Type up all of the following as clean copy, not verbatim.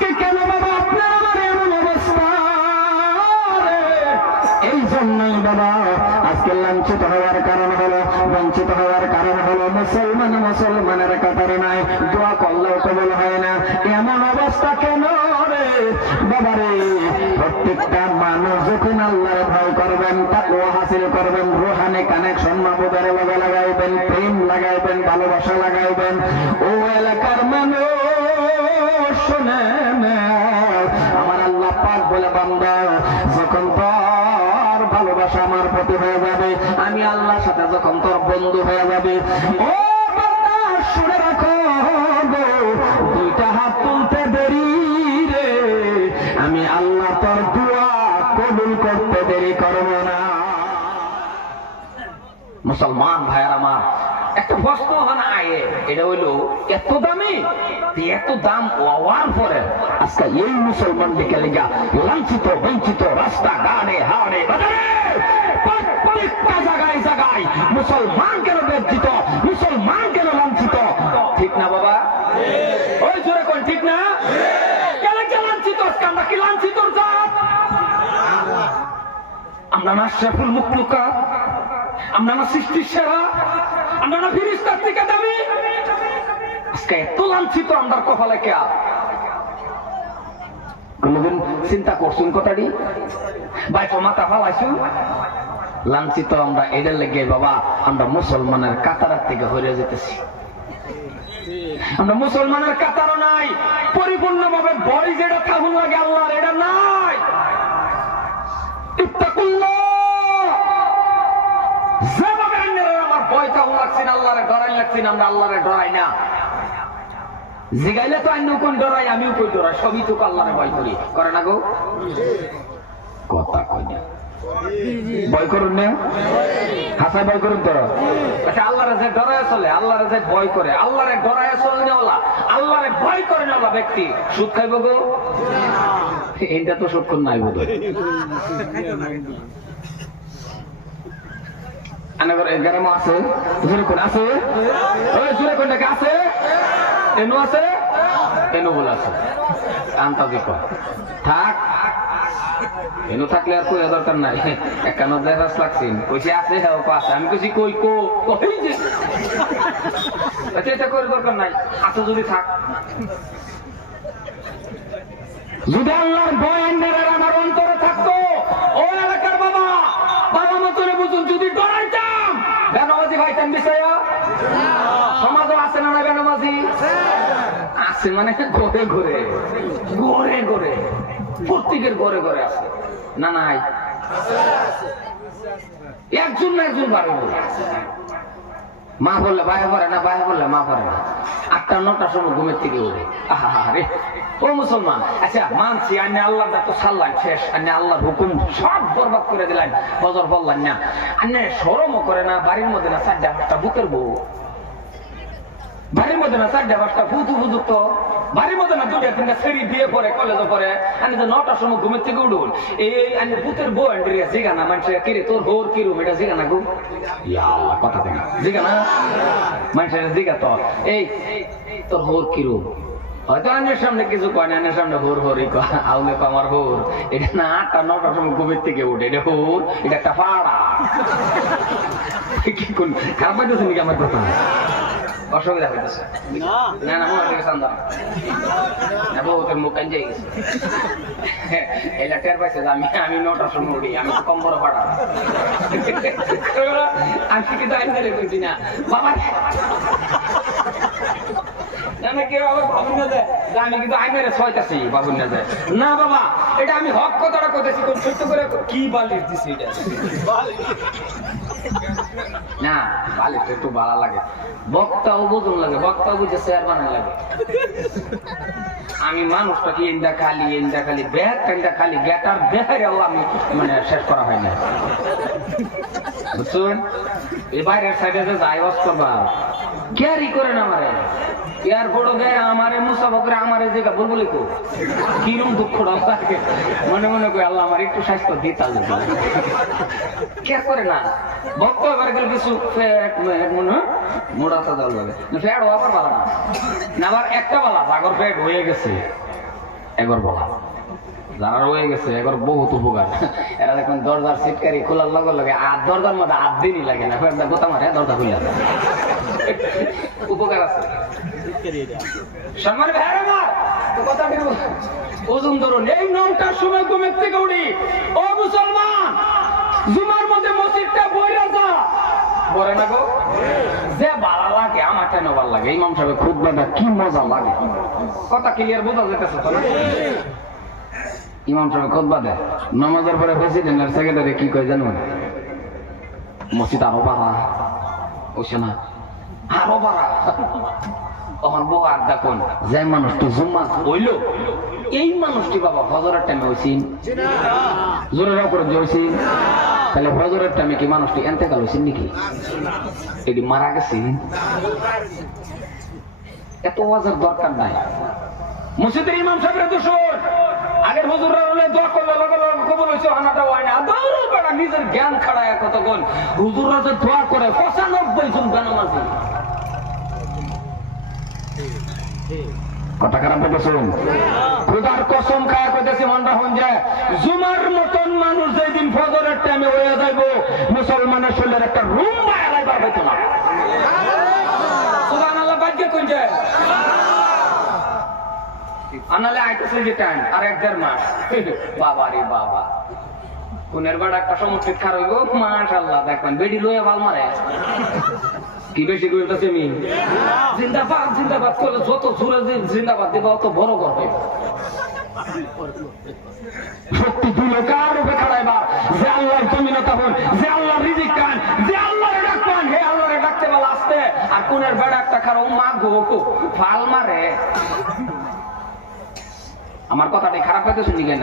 আজকে কেন বাবা আপনার আমার এমন অবস্থা? এই জন্যই বাবা আজকে লাঞ্ছিত হওয়ার কারণ হলো, বঞ্চিত হওয়ার কারণ হলো মুসলমানের কাতারে নাই, দোয়া করলেও কবুল হয় না। এমন অবস্থা কেন রে বাবা রে? প্রত্যেকটা মানুষ যখন আল্লাহর ভয় করবেন, তাকওয়া হাসিল করবেন, রুহানি কানেকশন মাহবুবের লগে লাগাইবেন, প্রেম লাগাইবেন, ভালোবাসা লাগাইবেন, ও এলাকার মানুষ শোনেন, আমার আল্লাহ পাক বলে বান্দা যখন তোর ভালোবাসা আমার প্রতি হয়ে যাবে, আমি আল্লাহর সাথে যখন তোর বন্ধু হয়ে যাবে, ও বান্দা শুনে রাখো, দুইটা হাত তুলতে দেরি রে, আমি আল্লাহ তোর দোয়া কবুল করতে দেরি করব না। মুসলমান ভাইয়ের আমার, একটা প্রশ্ন হয় না, এটা হইলো এত দামি, এত দাম হওয়ার পরে আজকে এই মুসলমান দিকে লেগা লাঞ্ছিত বঞ্চিত, রাস্তা গাড়ে হাড়ে বাজারে প্রত্যেকটা জায়গায় জায়গায় মুসলমান কেন বঞ্চিত, মুসলমান কেন লাঞ্ছিত? ঠিক না বাবা? ওই জোরে কোন ঠিক না? কেন লাঞ্ছিত? আমরা কি লাঞ্ছিত জাত? আমরা না শেফুল মুখলুকা, আমরা না সৃষ্টির সেরা, আমরা না ফিরিস্তার থেকে দামি? আজকে এত লাঞ্ছিত আমরা কপালে কে? কোনদিন চিন্তা করছুন কথাটি? বাইক মাথা ফালাইছুন? লাঞ্ছিত আমরা এদের লেগে বাবা, আমরা মুসলমানের কাতারের থেকে হয়ে যেতেছি। আমরা মুসলমানের কাতারও নাই, পরিপূর্ণভাবে ভয় যেটা থাকুন লাগে আল্লাহর, এটা নাই। যেভাবে আমার ভয় থাকুন লাগছে না, আল্লাহরে ডরাই লাগছে না, আমরা আল্লাহরে ডরাই না। জিগাইলে তো আইন কোন ডরাই, আমিও কই ডরাই, সবই তো আল্লাহরে ভয় করি, করে না গো? কথা কই না, ভয় করুন না? হাসায় ভয় করুন তো। আচ্ছা, আল্লাহরে যে ডরায় চলে, আল্লাহরে যে ভয় করে, আল্লাহরে ডরায় চলে নেওয়ালা, আল্লাহরে ভয় করে নেওয়ালা ব্যক্তি সুদ খাইব গো? এটা তো সুদক্ষণ নাই বোধ হয়। গ্রামে আছে, জুরেকোন আছে, ওই জুরেকোনটাকে আছে, এনো আছে, এনো বলে আছে, আনতা দিক থাক, এনো থাকলে আর কই দরকার নাই। একান্ন দেখাস লাগছেন, কইছে আছে, হ্যাঁ আছে, আমি কইছি কই কো কই যে এটা করে দরকার নাই, আছে যদি থাক। যদি আল্লাহর ভয় আমার অন্তরে থাকতো, ও এলাকার বাবা, বাবা মতনে বুঝুন, যদি ডরাইতাম বেনামাজি ভাইতাম বিষয়া? সমাজও আছে না বেনামাজি? আছে মানে ঘরে ঘরে ঘরে ঘরে, প্রত্যেকের ঘরে ঘরে আছে না? নাই, একজন না একজন বাড়ি। মা বললে বায়া পড়ে না, বায়া বললে মা পড়ে না, 8টা 9টার সময় ঘুমের থেকে উঠে। আরে ও মুসলমান, আচ্ছা মানছি আন্নে আল্লাহর তো সাল্লাম শেষ, আন্নে আল্লাহর হুকুম সব বরবাদ করে দিলেন, বজর বললেন না, আন্নে শরমও করে না, বাড়ির মধ্যে না 4টা 5টা বুকের বউ, বাড়ির মধ্যে না 4টা 5টা ফুতু বুঝুক, বাড়ির মধ্যে না 2টা 3টা ছেড়ি বিয়ে পড়ে, কলেজে পড়ে, আন্নে তো 9টার সময় ঘুমের থেকে উঠুন, এই আন্নে বুকের বউ আন্ডারিয়া জিগানা মানুষের কিরে তোর হোর কিরুম, এটা জিগানা গো, ইয়া আল্লাহ কথা থেকে জিগানা মানুষের জিগা, তো এই তোর হোর কিরুম, হয়তো আন্নের সামনে কিছু কয় না, আন্নের সামনে হোর হোরই কয়, আউলে তো আমার হোর, এটা না 8টা 9টার সময় ঘুমের থেকে উঠে, এটা হোর, এটা একটা পাড়া। কি কোন খারাপ পাইতেছে নাকি আমার কথা? অসুবিধা হইতেছে না? না মনে থেকে সান্দা বহুতের মুখ কাঞ্জাই গেছে, এটা টের পাইছে যে আমি 9টার সময় উঠি, আমি তো কম বড় পাড়া। আমি কিন্তু আইনারে কইছি না বাবা, আমি কিন্তু আইনারে ছয়তাছি বাবুর না যায় না বাবা, এটা আমি হক কথাটা কইতেছি, কোন সত্য করে কি বালিশ দিছি এটা না, বালিশ একটু ভালো লাগে, বক্তাও বোঝন লাগে, বক্তাও বুঝে শেয়ার বানায় লাগে। আমি মানুষটাকে এন্দা খালি ব্যাগ কান্দা খালি গেটার দেখাই আমি মানে শেষ করা হয় না, বুঝছেন? এই বাইরের সাইডে যে যাই ওয়াজ করবা ক্যারি করে না আমারে, এয়ারপোর্টে গিয়ে আমারে মুসাফা করে আমারে জায়গা বলবো লিখো, কিরম দুঃখটা থাকে, মনে মনে করে আল্লাহ আমার একটু স্বাস্থ্য দিতে কেয়ার করে না। ভক্ত এবার গেলে কিছু ফ্যাট মনে হয় মোড়া তো জল লাগে, ফ্যাট হওয়ার ভালো না, আবার একটা বেলা জাগর ফ্যাট হয়ে গেছে, এগর বলা যারা রয়ে গেছে এগর বহুত উপকার। এরা দেখবেন দরজার সিটকারি খোলার লগে লগে আর দরজার মধ্যে 8 দিনই লাগে না, গোতা মারে দরজা খুলে উপকার আছে। সম্মান ভাইরা আমার তো কথা দিব ওজন ধরুন এই 9টার সময় ঘুমের থেকে উঠি, ও মুসলমান জুমার মধ্যে মসজিদটা বইরা যা বলে না গো, যে ভালো লাগে আমার কেন ভালো লাগে, ইমাম সাহেব খুতবাটা কি মজা লাগে, কথা ক্লিয়ার বোঝা যেতেছে তো না? ইমাম সাহেব খুতবা দেয়, নামাজের পরে প্রেসিডেন্ট আর সেক্রেটারি কি কয় জানো, মসজিদ আরো বাড়া ওইসে না আরো বাড়া, তখন বউ আর দেখুন যে মানুষটি জুম্মা হইল এই মানুষটি বাবা ফজরের টাইমে হয়েছি জোরের উপরে হয়েছি, তাহলে ফজরের টাইমে কি মানুষটি এন্তেকাল হয়েছেন নাকি, এটি মারা গেছে, এত ওয়াজের দরকার নাই। মসজিদের ইমাম সাহেবের দোষর আগের হুজুররা হলে দোয়া করলে লগে লগে কবুল হইছে, হানাটা হয় না দৌড় বেড়া নিজের জ্ঞান খাড়ায় কতক্ষণ হুজুররা যে দোয়া করে 95 জন বেনামাজি, কথা খারাপ বলতেছেন, খোদার কসম খায়া কইতেছি মনটা হন যে জুমার মতন মানুষ যেদিন ফজরের টাইমে হয়ে যাইব মুসলমানের শরীরের একটা রুম বাইরে হইতো না, সুবহানাল্লাহ বাজ্যে কোন যায় আনালে আইতেছে যে টাইম আর 1.5 মাস, বাবা রে বাবা কোনের বাড়া একটা সমস্যা খার হইব মাশাআল্লাহ, দেখবেন বেডি লয়ে ভাল মারে কি বেশি কইতাছে আমি জিন্দাবাদ জিন্দাবাদ করলে যত জোরে জিন্দাবাদ দিবা অত বড় করবে, সত্যি দুলে কার উপরে খাড়াইবা যে আল্লাহর জমিনে তখন যে আল্লাহর রিজিক খান যে আল্লাহর ডাক পান হে আল্লাহর ডাকতে বলা আসতে, আর কোনের বেড়া একটা খারো মা গো ফাল মারে, আমার কথাটাই খারাপ হইতে শুনি কেন?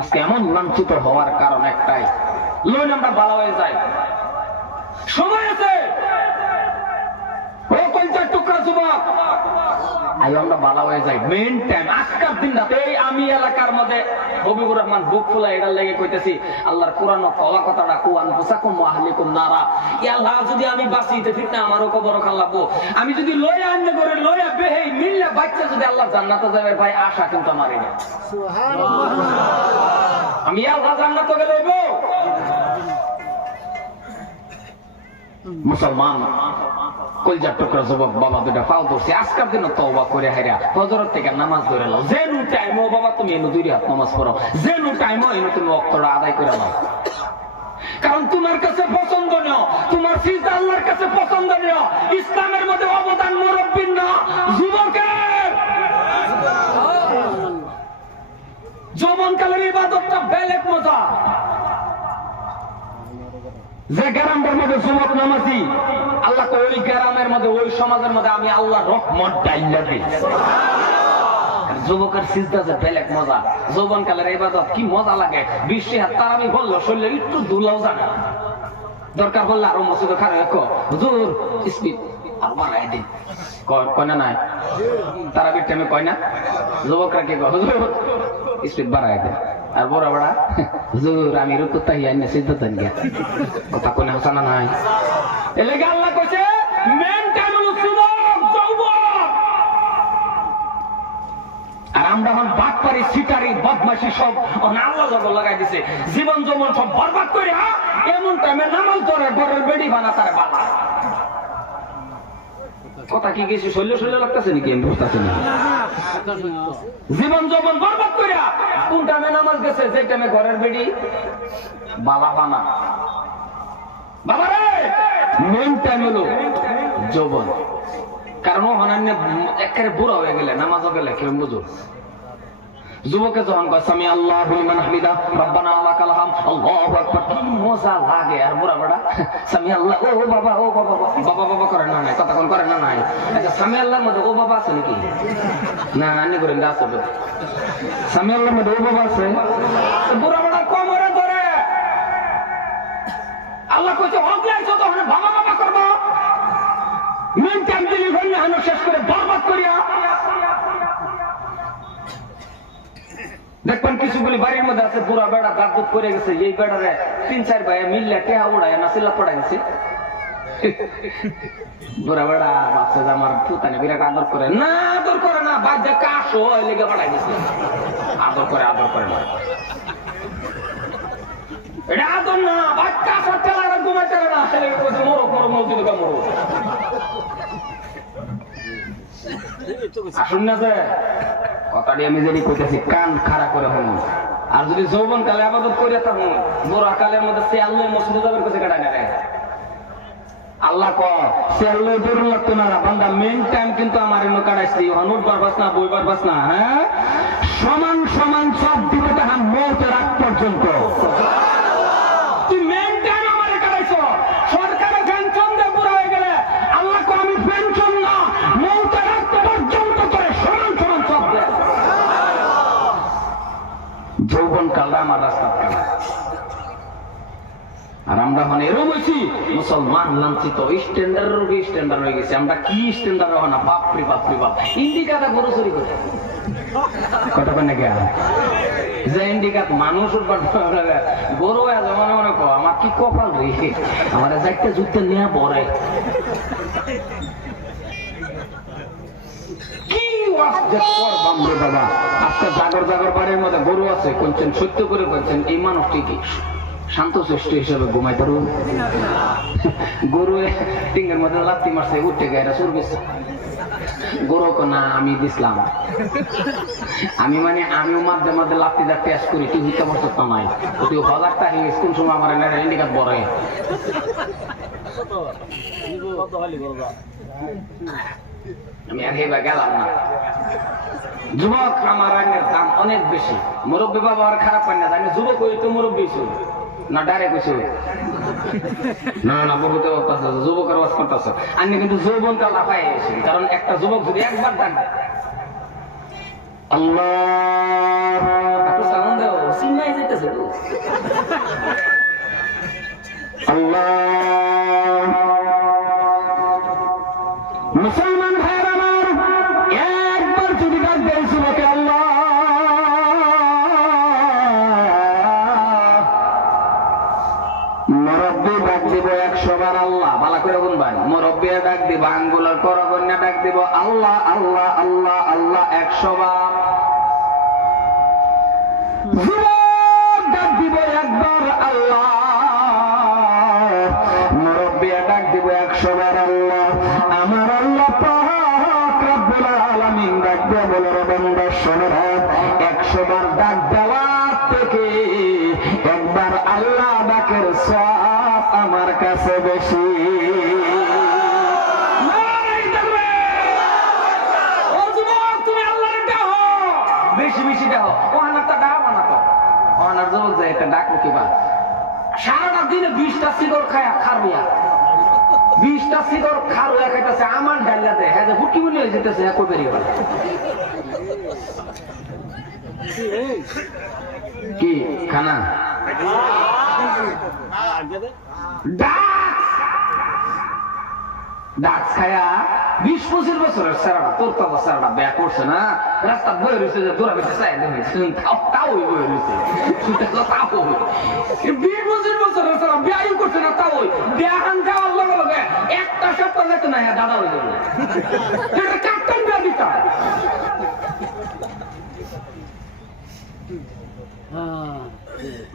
আজকে এমন লাঞ্ছিত হওয়ার কারণ একটাই, লোন আমরা ভালো হয়ে যাই, সময় আছে ও কলচার টুকরা যুবক আমরা ভালো হয়ে যাই, মেইন টাইম আজকের দিন রাতে আমি এলাকার মধ্যে হবিবুর রহমান বুক ফুলা এটার লেগে কইতেছি আল্লাহর কোরআন ও কওয়া কথাটা কুয়ান ফুসাকুম ওয়া আহলিকুম নারা, ইয়া আল্লাহ যদি আমি বাঁচিতে ফিরনা আমারও কবর খান লাগবো, আমি যদি লয়া আনলে করে লয়া বেহেই মিললে বাচ্চা যদি আল্লাহ জান্নাতে যাবে ভাই আশা কিন্তু আমার নেই, সুবহানাল্লাহ আমি আল্লাহ জান্নাতে গেলেইব। মুসলমান কলজার টুকরা যুবক বাবা দুটা পাও ধরছে আজকের দিন তওবা করে হাইরা ফজরের থেকে নামাজ ধরে নাও, যে নু টাইম বাবা তুমি এনে 2 রাত নামাজ পড়ো, যে নু টাইম এনে তুমি ওয়াক্তটা আদায় করে নাও, কারণ তোমার কাছে পছন্দনীয়, তোমার সিজদা আল্লাহর কাছে পছন্দনীয়, ইসলামের মধ্যে অবদান মুরব্বির না যুবকের, যৌবনকালের ইবাদতটা বেলেগ মজা, যে গ্রামের মধ্যে যুবক নামাজি আল্লাহ ওই গ্রামের মধ্যে ওই সমাজের মধ্যে আমি আল্লাহ রহমত ডাইলা দিই, যুবকের সিজদা যে বেলেগ মজা, যৌবন কালের ইবাদত কি মজা লাগে, 20 হাত তার আমি বললো শরীরে একটু দুলাও জানে দরকার বললে আরো মসজিদে খারে হুজুর স্পিড আর বাড়াই দিন কয় না নাই তারা বিট টাইমে কয় না যুবকরা কি কয় হুজুর স্পিড বাড়াই দেন, আর বড় বড়া হুজুর আমি রুকু তাহিয়া না সিজদা দেন গিয়া, কথা কোনে হাসানা নাই, এলাকা আল্লাহ কইছে মেন টাইম হলো যুবক যৌবন, আর আমরা এখন বাটপারি সিটারি বদমাশি সব আল্লাহ জগৎ লাগাই দিছে, জীবন যৌবন সব বরবাদ করে এমন টাইমে নামাজ ধরে ঘরের বেডি বানা তারে বাবা, কথা কি কিছু শৈল্য লাগতেছে নাকি আমি বুঝতেছি না, জীবন যৌবন বরবাদ করে কোন টাইমে নামাজ গেছে যে টাইমে ঘরের বেডি বাবা বানা, বাবা রে মেইন টাইম হলো যৌবন, কারণ অনান্য একেবারে বুড়া হয়ে গেলে নামাজও গেলে কেউ বুঝো, যুবকে যখন কয় সামি আল্লাহু লিমান হামিদা রব্বানা লাকাল হামদ আল্লাহু আকবার কি মজা লাগে, আর বুড়া বড়া সামি আল্লাহ ও বাবা বাবা বাবা করে না নাই কথা কোন করে না নাই, আচ্ছা সামি আল্লাহর মধ্যে ও বাবা আছে নাকি না আনি করেন আছে সামি আল্লাহর মধ্যে ও বাবা আছে, বুড়া বড়া কোমরে ধরে আল্লাহ কইছে হকে আইছো তখন বাবা বাবা করব, মেন টাইম দিলি হইনা হানো শেষ করে বরবাদ করিয়া, দেখবেন কিছুগুলি বাড়ির মধ্যে আছে পুরা বেড়া দাঁত করে গেছে, এই বেড়ারে 3-4 ভাই মিললে টেহা উড়ায় না সিল্লা পড়া গেছে, বুড়া বেড়া ভাবছে যে আমার পুতানে বিরাট আদর করে না, আদর করে না বাদ কাশ 500 লেগে পাঠাই দিছে আদর করে না এটা আদর না বাচ্চা সত্যি লাগা ঘুমাইতে না ছেলে কইছে মরো মরো মসজিদে কা মরো আসুন না যে কথাটি আমি যদি কইতেছি কান খাড়া করে হন আর যদি যৌবন কালে আবাদত করে থাকুন বড় কালের মধ্যে সে আল্লাহ মসজিদে যাবেন কইছে কাটা না আল্লাহ ক সে আল্লাহ দূর লাগতো না বান্দা মেইন টাইম কিন্তু আমার এনে কাটাইছি হনুর বারবাস না বই বারবাস না হ্যাঁ সমান সমান সব দিবে তাহা মওতের আগ পর্যন্ত তুই মেইন টাইম আমারে কাটাইছো সরকারের পেনশন দিয়ে পুরো হয়ে গেলে আল্লাহ ক আমি পেনশন না মওতের আগ পর্যন্ত করে সমান সমান সব দে যৌবন কালটা আমার রাস্তা কাটা আর আমরা মানে এরকম হয়েছি মুসলমান লাঞ্ছিত স্ট্যান্ডার্ড হয়ে গেছে আমরা কি স্ট্যান্ডার্ড হব না বাপরে বাপ ইন্ডিকাটা গরু চুরি করে কথা বলে নাকি যে ইন্ডিকাত মানুষ গরু মনে মনে কো আমার কি কপাল রে আমার যাইতে যুদ্ধে নেওয়া পড়ে কি বাবা আজকে জাগর বাড়ির মধ্যে গরু আছে কোনছেন সত্য করে বলছেন এই মানুষটি কি শান্তশিষ্ট হিসেবে ঘুমাই পারুন গরু টিঙ্গের মধ্যে লাত্তি মারছে উঠে গেছে সুর গেছে গরু না আমি দিছিলাম আমি মানে আমিও মাঝে মাঝে লাত্তি দা টেস্ট করি কি হইতে পারছো তা নাই তুই 1000 টাকা কোন সময় আমার ইন্ডিকেট বড় আমি আর হেবা গেলাম না যুবক আমার রান্নার দাম অনেক বেশি মুরব্বী বাবা আর খারাপ পাই না আমি যুবক হই তো মুরব্বী ছিল না ডাইরেক্ট কইছো না বহুত যুবকের ওয়াজ করতেছে আমি কিন্তু যৌবন কাল পাই আছি কারণ একটা যুবক যদি একবার ডাক দেয় আল্লাহ আপনি সাউন্ড দাও সিনাই যাইতেছে তো আল্লাহ মুসলমান ভাইরা আমার একবার যদি ডাক দেয় যুবকে আল্লাহ মুরব্বী ডাক দিব 100 বার আল্লাহ ভালো করে বলবেন মুরব্বী ডাক দিব আঙ্গুলের করগণ্যা ডাক দিব আল্লাহ আল্লাহ আল্লাহ আল্লাহ 100 বার যুবক ডাক দিব একবার আল্লাহ মুরব্বী ডাক দিব 100 বার আল্লাহ আমার আল্লাহ পাক রব্বুল আলামিন ডাক দিয়ে বলে রে বান্দা শোনো 100 বার ডাক দেওয়া থেকে একবার আল্লাহ ডাকের সওয়াব আমার কাছে বেশি ও যুবক তুমি আল্লাহর ডাকো বেশি বেশি ডাকো ওনারটা ডাক বানাতো ওনার যুবক যায় এটা ডাকো কিবা সারাটা দিনে 20টা সিগারেট খায়া খারুয়া 20টা সিগারেট খারুয়া খাইতেছে আমার ডালিয়াতে হ্যাঁ যে হুকি বলি হয়ে যেতেছে কই বেরিয়ে গেল কি খানা ডাক খায়া 20-25 বছরের সারাটা তোর তাজা সারাটা ব্যাক করছে না রাস্তা বয়ে রয়েছে যে দূরা বেশি চাই তাও বয়ে রয়েছে 20-25 বছরের সারা ব্যায়াম করছে না তাও ব্যায়াম দেওয়ার লগে লগে একটা সপ্তাহ যেতে না দাদা হয়ে যাবে এটা কাপ্তান বিয়া দিতা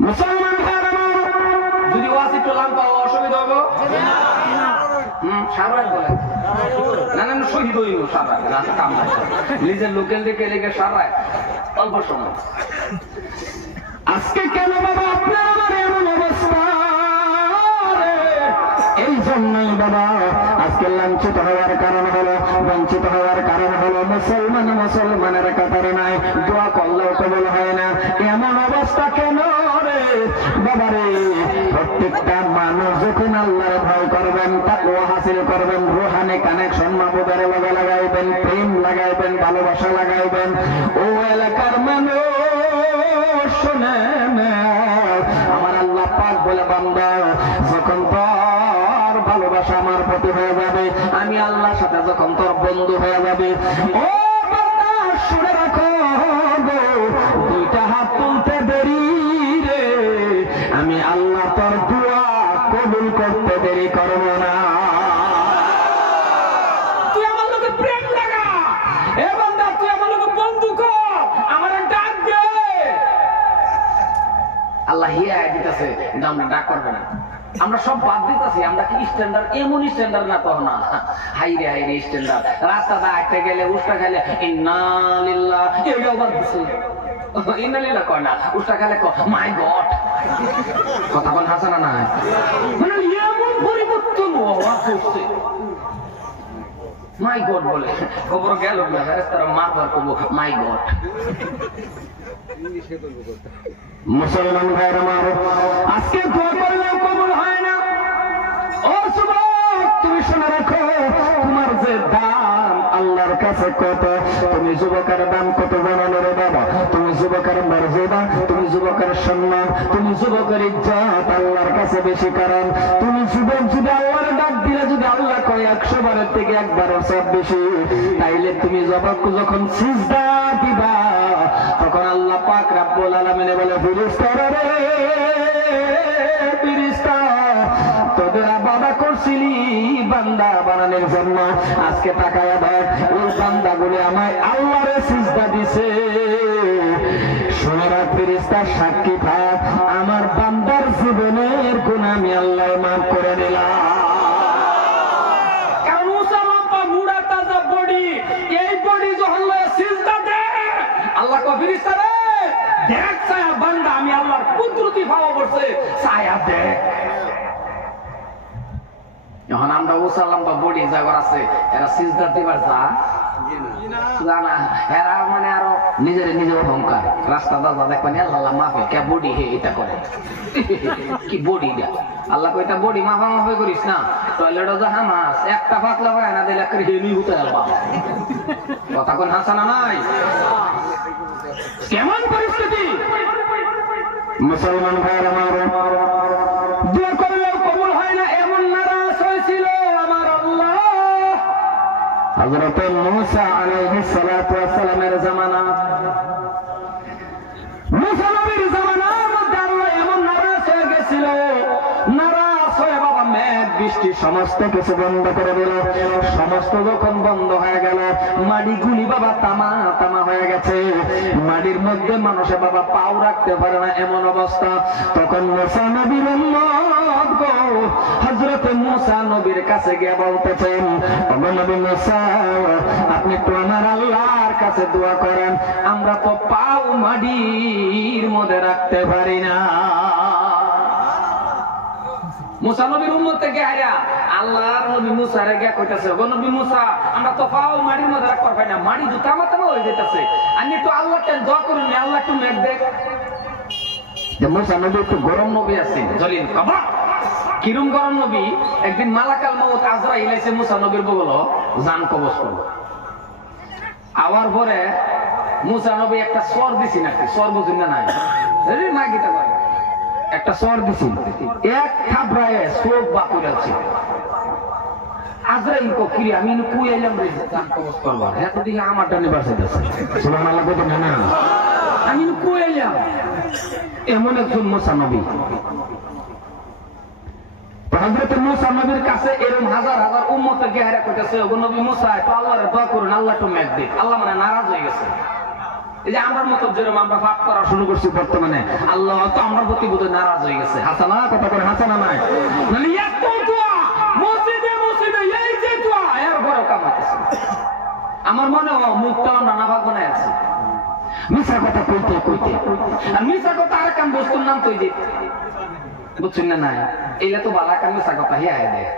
মুসলমান যদি ওয়াসি টোলাম পাওয়া অসুবিধা হবে সারাই বলে না না শহীদ হইল সারাই রাস্তা কাম নিজের লোকেল দিকে লেগে সারাই অল্প সময় আজকে কেন বাবা আপনার আমার এমন অবস্থা এই জন্যই বাবা আজকে লাঞ্ছিত হওয়ার কারণ হলো বঞ্চিত হওয়ার কারণ হলো মুসলমানের কাতারে নাই দোয়া করলেও কবুল হয় না এমন অবস্থা কেন রে বাবা রে প্রত্যেকটা মানুষ যখন আল্লাহর ভয় করবেন তাকওয়া হাসিল করবেন রূহানি কানেকশন মাবুদের লগে লাগাইবেন প্রেম লাগাইবেন ভালোবাসা লাগাইবেন ও এলাকার মানুষ শুনেন আমার আল্লাহ পাক বলে বান্দা যখন তোর ভালোবাসা আমার প্রতি হয়ে যাবে আমি আল্লাহর সাথে যখন তোর বন্ধু হয়ে যাবে ও বান্দা শুনে রাখো দুইটা হাত তুলতে দেরি রে আমি আল্লাহ তোর দোয়া কবুল করতে দেরি করব না তুই আমার লোকে প্রেম লাগা এ বান্দা তুই আমার লোকে বন্ধু আমরা ডাক করবে না, আমরা সব বাদ দিতেছি। আমরা কি স্ট্যান্ডার্ড? এমন স্ট্যান্ডার্ড না তো না, হাইরে হাইরে স্ট্যান্ডার্ড। রাস্তাটা আটকে গেলে উষ্টা খেলে ইন্না লিল্লাহ এটাও বাদ দিছে। ইন্না লিল্লাহ কয় না, উষ্টা খেলে মাই গড। কথা কোন হাসানা না, মানে এমন পরিবর্তন হওয়া করছে। মাই গড বলে খবর গেল না, তারা মারবার করবো মাই গড। মুসলমান ভাইয়ের আমার, আজকে দোয়া করলেও কবুল হয় না। ও যুবক, তুমি শুনে রাখো, তোমার যে দাম আল্লাহর কাছে কত। তুমি যুবকের দাম কত জানো রে বাবা? তুমি যুবকের মর্যাদা, তুমি যুবকের সম্মান, তুমি যুবকের ইজ্জত আল্লাহর কাছে বেশি। কারণ তুমি যুবক যদি আল্লাহর ডাক দিলে, যদি আল্লাহ কয় 100 বারের থেকে 1 বারের সব বেশি, তাইলে তুমি যুবক যখন সিজদা দিবা, তখন আল্লাহ পাক রব্বুল আলামিন বলে, ফেরেশতারা রে, ফেরেশতা তোদের বাবা করছিলি বান্দা বানানোর জন্য, আজকে তাকায়া দেখ ওই বান্দাগুলি আমায় আল্লাহরে সিজদা দিছে। শুনে রাখ ফেরেশতা, সাক্ষী থাক, আমার বান্দার জীবনের গুনাহ আমি আল্লাহ মাফ করে দিলাম। কারণ মুসলমান মুড়া তাজা বডি, এই বডি যখন সিজদা দেয়, আল্লাহ কয় ফেরেশতা রে দেখ ছায়া বান্দা আমি আল্লাহর কুদরতি ভাব করছে, ছায়া দেখ। যখন আমরা মুসলমান বা বডি জায়গা আছে, এরা সিজদা দিবার জানা, এরা মানে আরো নিজের নিজের অহংকার। রাস্তা দাদা দেখবেন আল্লাহ মাফে কে বডি হে এটা করে কি বডি দা আল্লাহ কই এটা বডি মাফা মাফে করিস না। টয়লেটে যা হামাস একটা পাতলা হয় না দিলে করে হেলি হতে আলবা। কথা কোন হাসানা নাই? কেমন পরিস্থিতি মুসলমান ভাইয়ের আমার, দোয়া করলেও কবুল হয় না, এমন নারাজ হয়েছিল আমার আল্লাহ। হযরত মূসা আলাইহিস সালাতু ওয়াস সালামের জামানা, মুসা নবীর জামানার মধ্যে আল্লাহ এমন নারাজ হয়ে গেছিল, নারাজ হয়ে বাবা মেঘ বৃষ্টি সমস্ত কিছু বন্ধ করে দিল। সমস্ত যখন বন্ধ হয়ে গেল, মাটিগুলি বাবা তামা তামা হয়ে গেছে, মাটির মধ্যে মানুষে বাবা পাও রাখতে পারে না, এমন অবস্থা। তখন মূসা নবীর উম্মত গো হযরত মূসা নবীর কাছে গিয়ে বলতেছেন, ওগো নবী মূসা, আপনি তো আমার আল্লাহর কাছে দোয়া করেন, আমরা তো পাও মাটির মধ্যে রাখতে পারি না। মুসা নবীর উম্মত থেকে আইরা আল্লাহর নবী মুসা রে গিয়া কইতাছে, ওগো নবী মুসা, আমরা তো পাও মাটির মধ্যে রাখতে পারি না, মাটি তো তামা তামা হয়ে যাইতাছে, আমি একটু আল্লাহকে দোয়া করুন, আল্লাহ একটু মেঘ দেখ। মূসা নবী একটু গরম নবী আছেন জলিল কাবা, কিরম গরম নবী। একদিন মালাকাল মাউত আজরাইল এসে মুসা নবীর বগল জান কবজ করলো। আওয়ার পরে মুসা নবী একটা স্বর দিছি নাকি, স্বর বুঝুন না নাই না গীতা করে একটা স্বর দিছি, এক থাপড়ায় চোখ বাকুর আছে। আজরাইল কো কিরে আমি কুই এলাম রে জান কবজ করবার, এত দিকে আমারটা নিবার চাইতেছে। সুবহানাল্লাহ কত না না, আমি কুই এলাম। এমন একজন মূসা নবী। হযরত মূসা নবীর কাছে এরকম হাজার হাজার উম্মতের গেহারা কইতাছে, ওগো নবী মূসা একটু আল্লাহর দোয়া করুন, আল্লাহ একটু মেঘ দিক। আল্লাহ মানে নারাজ হয়ে গেছে। এই যে আমরা মতো যেরকম আমরা পাপ করা শুরু করছি বর্তমানে, আল্লাহ তো আমরা প্রতি বোধহয় নারাজ হয়ে গেছে। হাসানা কথা করে হাসানা নাই, মানে এত দোয়া মসজিদে মসজিদে এই যে দোয়া এর বড় কাম হইতেছে। আমার মনে হয় মুখটাও নানা ভাগ বানায় আছে মিশা কথা কইতে কইতে। আর মিশা কথা আর কাম বস্তুর নাম তৈরি বুঝছেন না নাই, এইটা তো বালা কাম মিশা কথা হিয়া দেয়।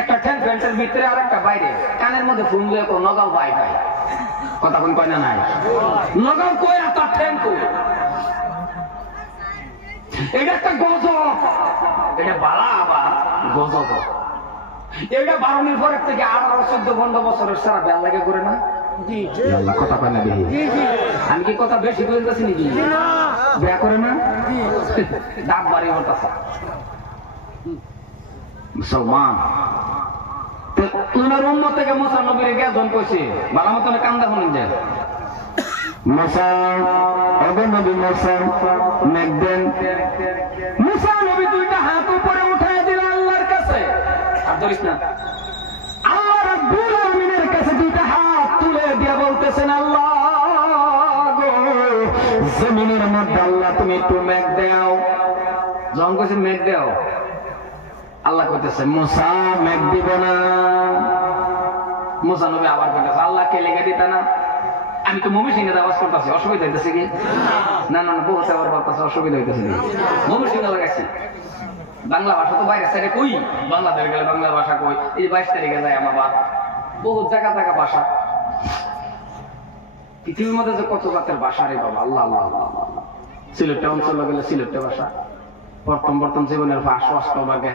একটা ঠ্যাং প্যান্টের ভিতরে আর একটা বাইরে, কানের মধ্যে ফোন দিয়ে নগাও বাই বাই। কথা কোন কয় না নাই, নগাও কই আর তার ঠ্যাং কই। এটা একটা গজব, এটা বালা আবার গজব। এটা 12 পরের থেকে 18-14 বছরের সারা বেলা লাগে করে না। কথা কয় না দেখি, আমি কি কথা বেশি বলতেছি নাকি? বিয়া করে না, দাঁত বাড়ি হতাছে মুসলমান। উনার উম্মত থেকে মুসা নবীর জ্ঞান কইছে, ভালো মতন কান্দা শুনেন যায়। মূসা, ওগো নবী মূসা, মেঘ দেন। মুসা নবী দুইটা হাত উপরে উঠায় দিল আল্লাহর কাছে। আর ধরিস না, আল্লাহ রাব্বুল আলামিনের কাছে দুইটা হাত তুলে দিয়ে বলতেছেন, আল্লাহ গো, জমিনের মধ্যে আল্লাহ তুমি একটু মেঘ দাও। যখন কইছে মেঘ দেও, আল্লাহ কইতেছে মুসা মেঘ দিব না। মুসা নবী আবার কইতেছে আল্লাহ কে লেগে দিতে না? আমি তো মমি সিংহে আওয়াজ করতেছি, অসুবিধা হইতেছে কি? না না না, বহুত আবার করতেছে, অসুবিধা হইতেছে কি? মমি সিংহে লাগাইছি। বাংলা ভাষা তো বাইরে সাইডে কই, বাংলাদেশে গেলে বাংলা ভাষা কই, এই 22 তারিখে যায় আমার বাদ, বহুত জায়গা জায়গা ভাষা। পৃথিবীর মধ্যে যে কত জাতের ভাষা রে বাবা, আল্লাহ আল্লাহ আল্লাহ আল্লাহ। সিলেটে অঞ্চলে গেলে সিলেটে ভাষা, প্রথম জীবনের ভাষা অষ্টভাগে